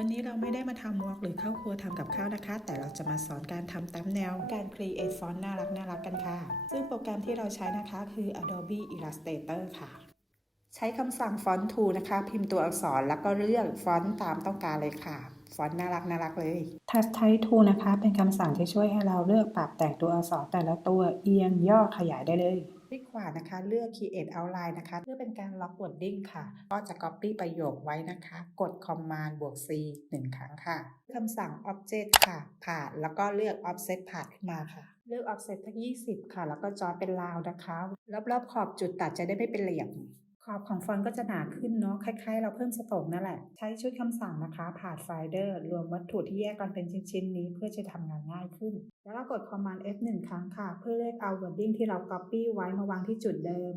วันนี้เราไม่ได้มาทำวอล์กหรือเข้าครัวทำกับข้าวนะคะ แต่เราจะมาสอนการทำตามแนว การ create font น่ารักน่ารักกันค่ะ ซึ่งโปรแกรมที่เราใช้นะคะคือ Adobe Illustrator ค่ะ ใช้คำสั่ง font tool นะคะ พิมพ์ตัวอักษรแล้วก็เลือกฟอนต์ตามต้องการเลยค่ะ ฟอนต์น่ารักน่ารักเลย Touch Type Tool นะคะ เป็นคำสั่งที่ช่วยให้เราเลือกปรับแต่งตัวอักษรแต่ละตัวเอียงย่อขยายได้เลย คลิกขวานะคะ เลือก Create Outline นะคะ เพื่อเป็นการล็อก wording ค่ะ ก็จะ copy ประโยคไว้นะคะ กด Command บวก C หนึ่งครั้งค่ะคำสั่ง Object ค่ะผ่านแล้วก็เลือก Offset ผ่านขึ้นมาค่ะ เลือก Offset ทั้ง 20 ค่ะ แล้วก็จอเป็นราวนะคะ รอบๆขอบจุดตัดจะได้ไม่เป็นเหลี่ยม ขอบของฟอนต์ก็จะหนาขึ้นเนาะคล้ายๆ เราเพิ่มสโตกนั่นแหละ ใช้ชุดคำสั่งนะคะผ่านไฟเดอร์ รวมวัตถุที่แยกกันเป็นชิ้นๆ นี้เพื่อจะทำงานง่ายขึ้น แล้วก็กด Command F 1ครั้งค่ะ เพื่อเลือกเอา wording ที่เรา copy ไว้มาวางที่จุดเดิม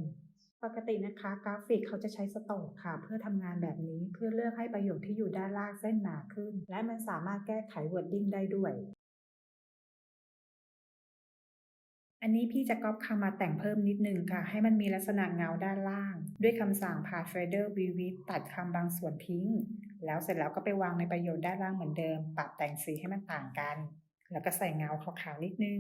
ปกตินะคะ กราฟิกเขาจะใช้สโตกค่ะ เพื่อทำงานแบบนี้เพื่อเลือกให้ประโยคที่อยู่ด้านล่างเส้นหนาขึ้น และมันสามารถแก้ไข wording ได้ด้วย อันนี้พี่จะก๊อปคำมาแต่งเพิ่มนิดนึงค่ะ ให้มันมีลักษณะเงาด้านล่าง ด้วยคำสั่ง path fader v v ตัดคำบางส่วนทิ้ง แล้วเสร็จแล้วก็ไปวางในประโยชน์ด้านล่างเหมือนเดิม ปรับแต่งสีให้มันต่างกัน แล้วก็ใส่เงาขาวๆนิดนึง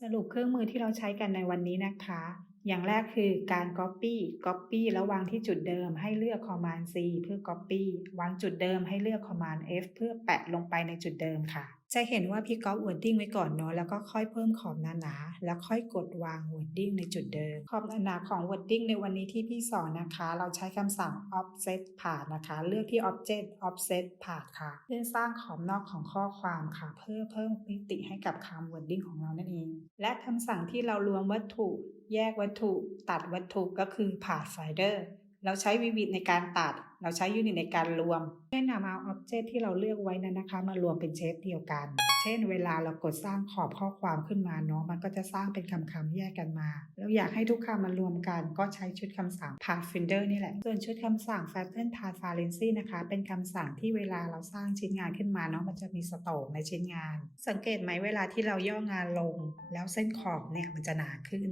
สรุปเครื่องมือที่เราใช้กันในวันนี้นะคะ อย่างแรกคือการ Copy Copy แล้ววางที่จุดเดิมให้เลือก Command C เพื่อ Copy วางจุดเดิมให้เลือก Command F เพื่อแปะลงไปในจุดเดิมค่ะ จะเห็นว่าพี่ก๊อป wording ไว้ก่อนเนาะแล้วก็ค่อยเพิ่มขอบหนาๆแล้วค่อยกดวาง wording ในจุดเดิม ขอบหนาๆของ wording ในวันนี้ที่พี่สอนนะคะ เราใช้คำสั่ง offset ผ่านนะคะ เลือกที่ object offset ผ่านค่ะเพื่อสร้างขอบนอกของข้อความค่ะ เพื่อเพิ่มมิติให้กับคำ wording ของเรานั่นเอง และคำสั่งที่เรารวมวัตถุ แยกวัตถุ ตัดวัตถุก็คือ path finder เราใช้วิวิดในการตัด เราใช้ยูนิตในการรวมให้นำเอาอ็อบเจกต์ที่เราเลือกไว้นั้นนะคะ มารวมเป็นเชฟเดียวกัน เช่น เวลาเรากดสร้างขอบข้อความขึ้นมาเนาะ มันก็จะสร้างเป็นคำคำๆแยกกันมาแล้วอยากให้ทุกคำมารวมกัน ก็ใช้ชุดคำสั่ง Pathfinder นี่แหละ ส่วนชุดคำสั่ง Pattern Transparency นะคะ เป็นคำสั่งที่เวลาเราสร้างชิ้นงานขึ้นมาเนาะ มันจะมีสโตกในชิ้นงาน สังเกตไหมเวลาที่เราย่องานลง แล้วเส้นขอบเนี่ยมันจะหนาขึ้น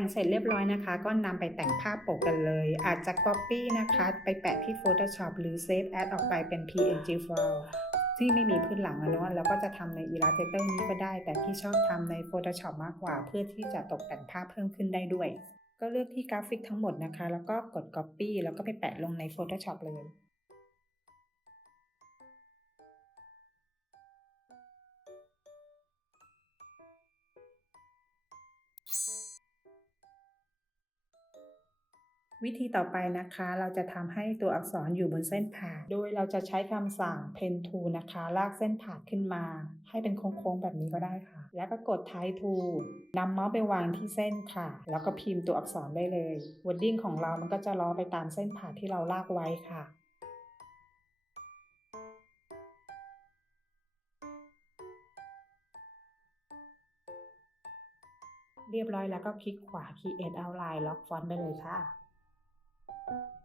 แต่งเสร็จเรียบร้อยนะคะ ก็นำไปแต่งภาพปกกันเลย อาจจะ Copy นะคะ ไปแปะที่ Photoshop หรือ Save As ออกไปเป็น PNG file ที่ไม่มีพื้นหลังอะเนาะแล้วก็จะทำใน Illustrator นี้ก็ได้ แต่ที่ชอบทำใน Photoshop มากกว่า เพื่อที่จะตกแต่งภาพเพิ่มขึ้นได้ด้วย ก็เลือกที่กราฟิกทั้งหมดนะคะ แล้วก็กด Copy แล้วก็ไปแปะลงใน Photoshop เลย วิธีต่อไปนะคะ เราจะทำให้ตัวอักษรอยู่บนเส้นผ่า โดยเราจะใช้คำสั่ง pen tool นะคะ ลากเส้นผ่าขึ้นมา ให้เป็นโค้งๆแบบนี้ก็ได้ค่ะ แล้วก็กด type tool นำเมาส์ไปวางที่เส้นค่ะ แล้วก็พิมพ์ตัวอักษรได้เลย wording ของเรามันก็จะล้อไปตามเส้นผ่าที่เราลากไว้ค่ะเรียบร้อยแล้วก็คลิกขวา create outline ล็อกฟอนต์ไปเลยค่ะ thank you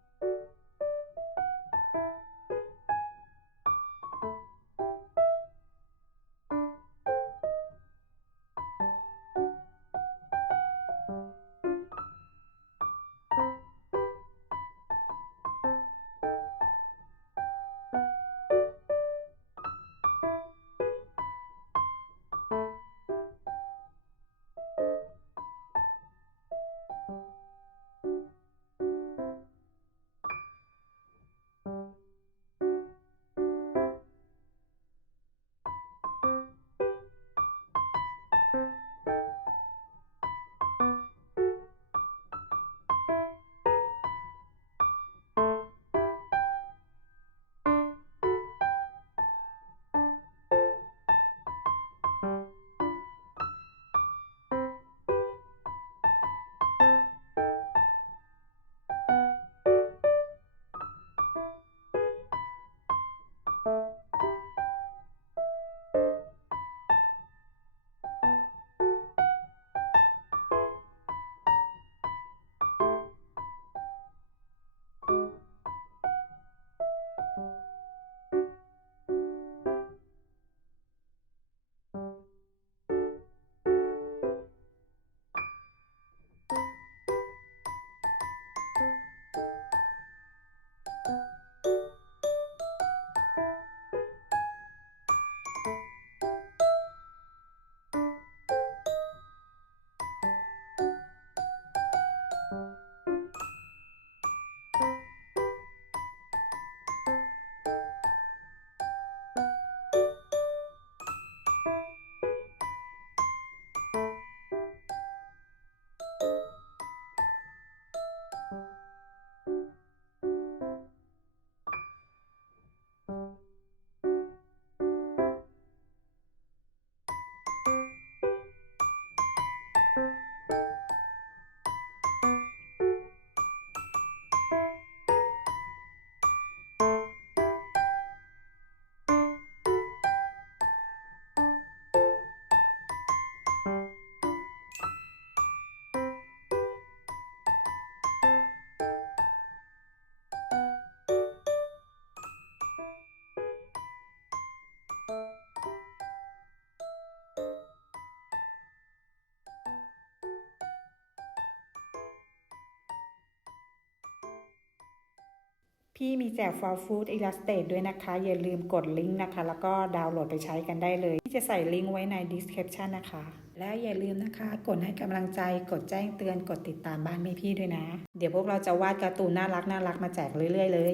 you พี่มีแจก For Food Illustrate ด้วยนะคะ อย่าลืมกดลิงก์นะคะ แล้วก็ดาวน์โหลดไปใช้กันได้เลยพี่จะใส่ลิงก์ไว้ในดีสคริปชั่นนะคะ แล้วอย่าลืมนะคะ กดให้กำลังใจ กดแจ้งเตือน กดติดตามบ้านแม่พี่ด้วยนะ เดี๋ยวพวกเราจะวาดการ์ตูนน่ารักน่ารักมาแจกเรื่อยๆเลย